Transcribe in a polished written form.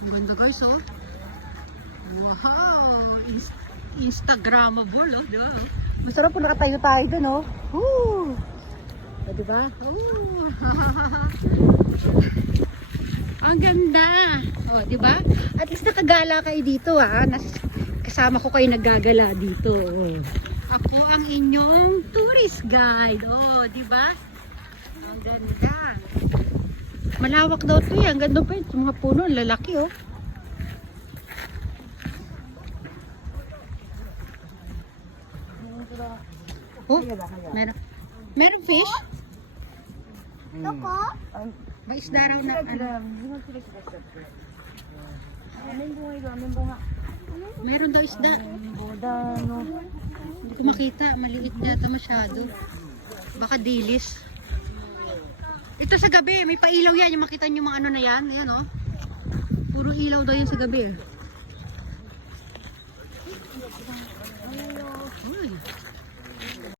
Ganda guys, oh. Wow! Instagrammable, oh. Diba? Masarap po nakatayo tayo dun, oh. Woo! O, diba? Oh. Ang ganda! O, diba? At least nakagala kayo dito, ha. Kasama ko kayo naggagala dito, oh. Ako ang inyong tourist guide, oh. Diba? Ang ganda. Malawak daw ito, eh. Ang ganda pa yun. Mga puno, ang lalaki, oh. Oh, meron fish? Loko? May isda raw na ano. Meron daw isda. Hindi ko makita, maliit yata masyado. Baka dilis. Ito sa gabi, may pailaw yan. Yung makita nyo mga ano na yan. Yan, oh. Puro ilaw daw yan sa gabi. Uy.